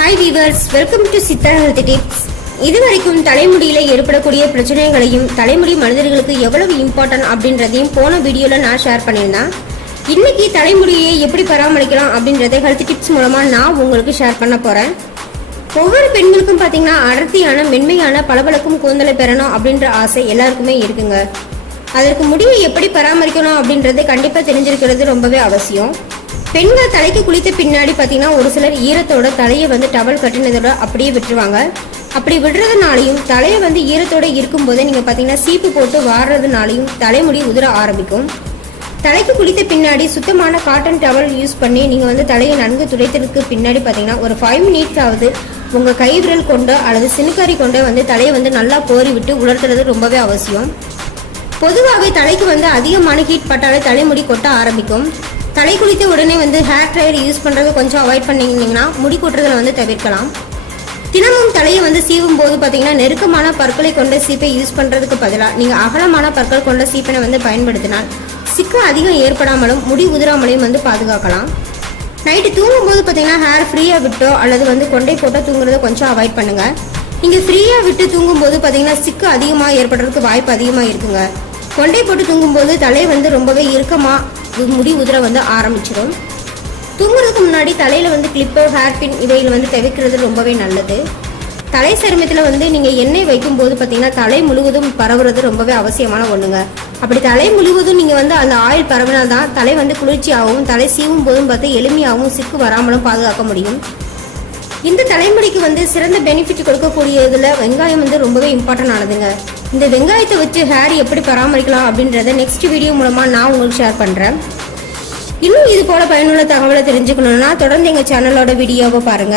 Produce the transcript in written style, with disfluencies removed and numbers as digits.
Hi viewers, welcome to Hiar Health Tips. இதுவரைக்கும் தலைமுடியில ஏற்படக்கூடிய பிரச்சனைகளையும் தலைமுடி மனிதர்களுக்கு எவ்வளவு இம்பார்ட்டன்ட் அப்படின்றதையும் போன வீடியோல நான் ஷேர் பண்ணியிருந்தேன். இன்னைக்கு தலைமுடியை எப்படி பராமரிக்கலாம் அப்படின்றத ஹெல்த் டிப்ஸ் மூலமா நான் உங்களுக்கு ஷேர் பண்ண போறேன். ஒவ்வொரு பெண்களுக்கும் பாத்தீங்கன்னா அடர்த்தியான மென்மையான பளபளக்கும் கூந்தலை பெறணும் அப்படின்ற ஆசை எல்லாருக்குமே இருக்குங்க. அதற்கு முடிவை எப்படி பராமரிக்கணும் அப்படின்றது கண்டிப்பா தெரிஞ்சிருக்கிறது ரொம்பவே அவசியம். பெண்கள் தலைக்கு குளித்த பின்னாடி பார்த்தீங்கன்னா ஒரு சிலர் ஈரத்தோட தலையை டவல் கட்டினதோட அப்படியே விட்டுருவாங்க. அப்படி விடுறதுனாலையும் தலையை ஈரத்தோட இருக்கும்போதே நீங்கள் பார்த்தீங்கன்னா சீப்பு போட்டு வாடுறதுனாலையும் தலைமுடி உதிர ஆரம்பிக்கும். தலைக்கு குளித்த பின்னாடி சுத்தமான காட்டன் டவல் யூஸ் பண்ணி நீங்கள் தலையை நன்கு துடைத்ததுக்கு பின்னாடி பார்த்தீங்கன்னா ஒரு 5 மினிட்ஸ் ஆகுது உங்கள் கை விரல் கொண்டோ அல்லது சினுக்காரி கொண்டோ தலையை நல்லா போரி விட்டு உலர்த்துறது ரொம்பவே அவசியம். பொதுவாகவே தலைக்கு அதிகமான ஹீட் பட்டாலே தலைமுடி கொட்ட ஆரம்பிக்கும். தலை குளித்த உடனே ஹேர் ட்ரையர் யூஸ் பண்ணுறது கொஞ்சம் அவாய்ட் பண்ணிங்கன்னா முடி கொட்டுறதுல தவிர்க்கலாம். தினமும் தலையை சீவும் போது பார்த்தீங்கன்னா நெருக்கமான பற்களை கொண்ட சீப்பை யூஸ் பண்ணுறதுக்கு பதிலாக நீங்கள் அகலமான பற்கள் கொண்ட சீப்பனை பயன்படுத்தினால் சிக்கு அதிகம் ஏற்படாமலும் முடி உதிராமலையும் பாதுகாக்கலாம். நைட்டு தூங்கும்போது பார்த்தீங்கன்னா ஹேர் ஃப்ரீயாக விட்டோ அல்லது கொண்டை போட்டோ தூங்குறத கொஞ்சம் அவாய்ட் பண்ணுங்கள். நீங்கள் ஃப்ரீயாக விட்டு தூங்கும்போது பார்த்தீங்கன்னா சிக்கு அதிகமாக ஏற்படுறதுக்கு வாய்ப்பு அதிகமாக இருக்குங்க. கொண்டை போட்டு தூங்கும்போது தலை ரொம்பவே இறுக்கமாக முடி உதிர ஆரம்பிச்சிடும். தூங்குறதுக்கு முன்னாடி தலையில கிளிப்போ ஹேர் பின் இவையில் தவிர்க்கிறது ரொம்பவே நல்லது. தலை சருமத்தில் நீங்கள் எண்ணெய் வைக்கும் போது பார்த்தீங்கன்னா தலை முழுவதும் பரவுறது ரொம்பவே அவசியமான ஒன்றுங்க. அப்படி தலை முழுவதும் நீங்கள் அந்த ஆயில் பரவினால் தான் தலை குளிர்ச்சியாகவும் தலை சீவும் போதும் பார்த்து எளிமையாகவும் சிக்கு வராமலும் பாதுகாக்க முடியும். இந்த தலைமுடிக்கு சிறந்த பெனிஃபிட் கொடுக்கக்கூடியதுல வெங்காயம் ரொம்பவே இம்பார்ட்டன்ட் ஆனதுங்க. இந்த வெங்காயத்தை வச்சு ஹேர் எப்படி பராமரிக்கலாம் அப்படின்றத நெக்ஸ்ட் வீடியோ மூலமா நான் உங்களுக்கு ஷேர் பண்றேன். இன்னும் இது போல பயனுள்ள தகவலை தெரிஞ்சுக்கணும்னா தொடர்ந்து எங்க சேனலோட வீடியோவை பாருங்க.